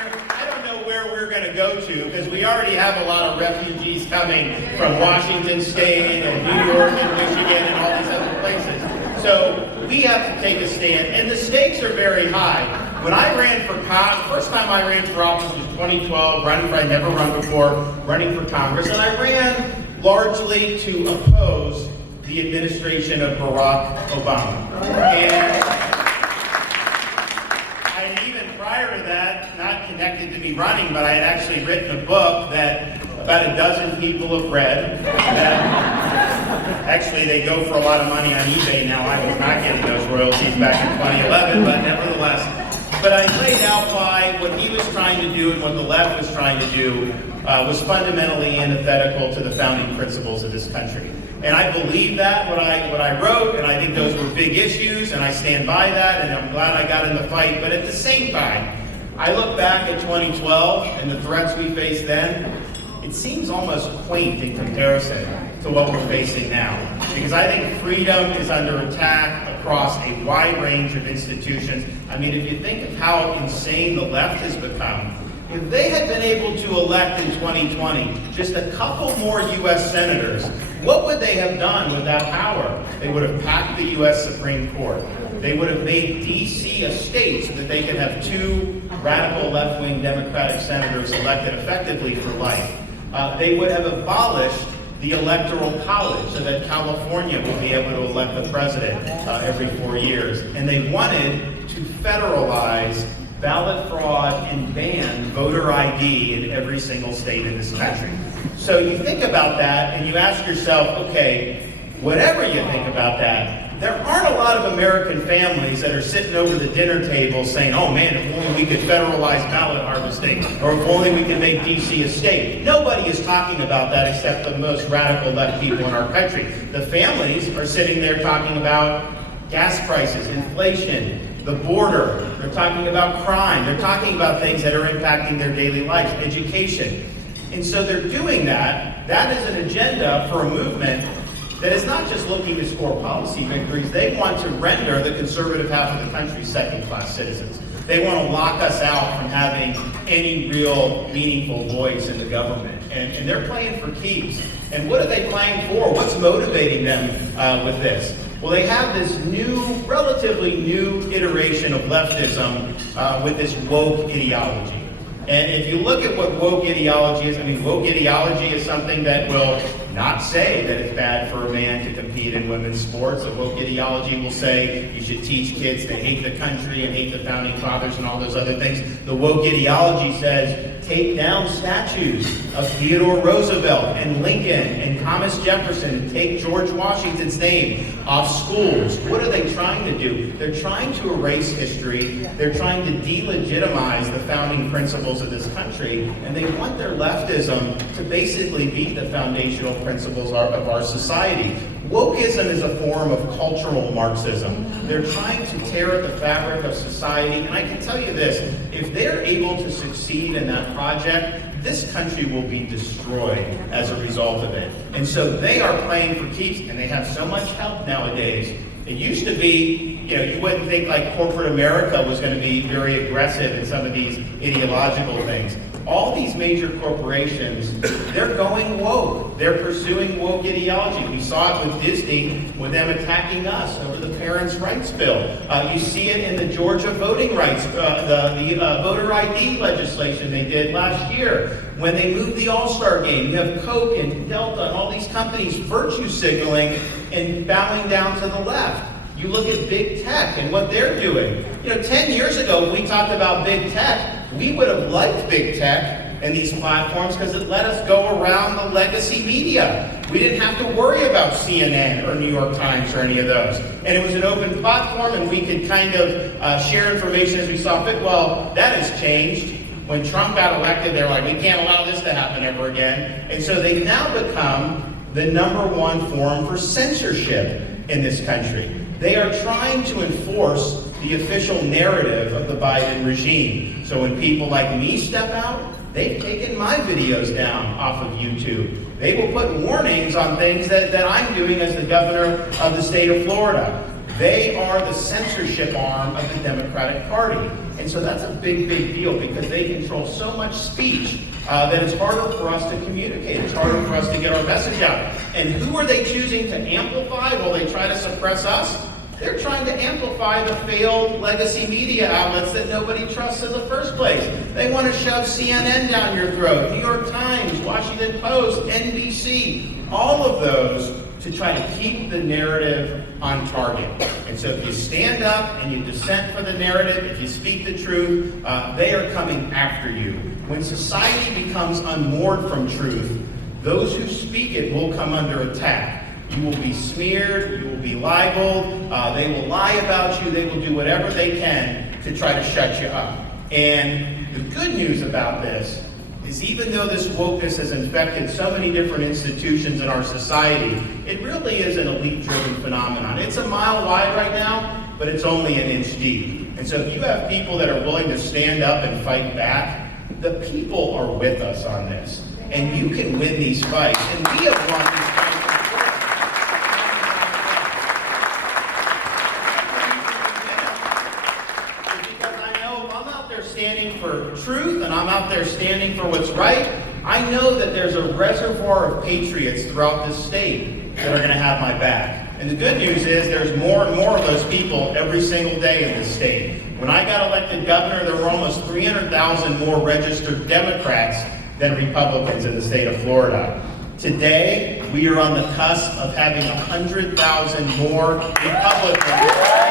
I don't know where we're going to go to, because we already have a lot of refugees coming from Washington State and New York and Michigan and all these other places. So we have to take a stand, and the stakes are very high. When I ran for first time I ran for office was 2012, I'd never run before, running for Congress, and I ran largely to oppose the administration of Barack Obama. And even prior to that, not connected to me running, but I had actually written a book that about a dozen people have read. Actually, they go for a lot of money on eBay now. I was not getting those royalties back in 2011, but nevertheless. But I laid out why what he was trying to do and what the left was trying to do was fundamentally antithetical to the founding principles of this country. And I believe that, what I wrote, and I think those were big issues, and I stand by that, and I'm glad I got in the fight. But at the same time, I look back at 2012 and the threats we faced then, it seems almost quaint in comparison to what we're facing now. Because I think freedom is under attack across a wide range of institutions. I mean, if you think of how insane the left has become, if they had been able to elect in 2020 just a couple more U.S. senators, what would they have done with that power? They would have packed the U.S. Supreme Court. They would have made D.C. a state so that they could have two radical left-wing Democratic senators elected effectively for life. They would have abolished the Electoral College so that California would be able to elect the president every 4 years. And they wanted to federalize ballot fraud and ban voter ID in every single state in this country. So you think about that and you ask yourself, okay, whatever you think about that, there aren't a lot of American families that are sitting over the dinner table saying, oh man, if only we could federalize ballot harvesting, or if only we could make D.C. a state. Nobody is talking about that except the most radical left people in our country. The families are sitting there talking about gas prices, inflation, the border. They're talking about crime. They're talking about things that are impacting their daily life, education. And so they're doing that. That is an agenda for a movement that is not just looking to score policy victories. They want to render the conservative half of the country second-class citizens. They want to lock us out from having any real meaningful voice in the government. And they're playing for keeps. And what are they playing for? What's motivating them with this? Well, they have this new, relatively new iteration of leftism with this woke ideology. And if you look at what woke ideology is, I mean, woke ideology is something that will not say that it's bad for a man to compete in women's sports. A woke ideology will say you should teach kids to hate the country and hate the founding fathers and all those other things. The woke ideology says take down statues of Theodore Roosevelt and Lincoln and Thomas Jefferson and take George Washington's name off schools. What are they trying to do? They're trying to erase history. They're trying to delegitimize the founding principles of this country, and they want their leftism to basically be the foundational principles of our society. Wokeism is a form of cultural Marxism. They're trying to tear at the fabric of society, and I can tell you this, if they're able to succeed in that project, this country will be destroyed as a result of it. And so they are playing for keeps, and they have so much help nowadays. It used to be, you wouldn't think like corporate America was going to be very aggressive in some of these ideological things. All these major corporations, they're going woke. They're pursuing woke ideology. We saw it with Disney, with them attacking us over the Parents' Rights Bill. You see it in the Georgia voting rights, the voter ID legislation they did last year. When they moved the All-Star game, you have Coke and Delta and all these companies virtue signaling and bowing down to the left. You look at big tech and what they're doing. 10 years ago, when we talked about big tech, we would have liked big tech and these platforms because it let us go around the legacy media. We didn't have to worry about CNN or New York Times or any of those. And it was an open platform and we could kind of share information as we saw fit. Well, that has changed. When Trump got elected, they're like, we can't allow this to happen ever again. And so they've now become the #1 form for censorship in this country. They are trying to enforce the official narrative of the Biden regime. So when people like me step out, they've taken my videos down off of YouTube. They will put warnings on things that I'm doing as the governor of the state of Florida. They are the censorship arm of the Democratic Party. And so that's a big, big deal because they control so much speech that it's harder for us to communicate. It's harder for us to get our message out. And who are they choosing to amplify while they try to suppress us? They're trying to amplify the failed legacy media outlets that nobody trusts in the first place. They want to shove CNN down your throat, New York Times, Washington Post, NBC, all of those to try to keep the narrative on target. And so if you stand up and you dissent for the narrative, if you speak the truth, they are coming after you. When society becomes unmoored from truth, those who speak it will come under attack. You will be smeared, you will be libeled, they will lie about you, they will do whatever they can to try to shut you up. And the good news about this is even though this wokeness has infected so many different institutions in our society, it really is an elite-driven phenomenon. It's a mile wide right now, but it's only an inch deep. And so if you have people that are willing to stand up and fight back, the people are with us on this. And you can win these fights. And we have won these fights. Standing for truth, and I'm out there standing for what's right. I know that there's a reservoir of patriots throughout this state that are going to have my back. And the good news is there's more and more of those people every single day in this state. When I got elected governor, there were almost 300,000 more registered Democrats than Republicans in the state of Florida. Today, we are on the cusp of having 100,000 more Republicans.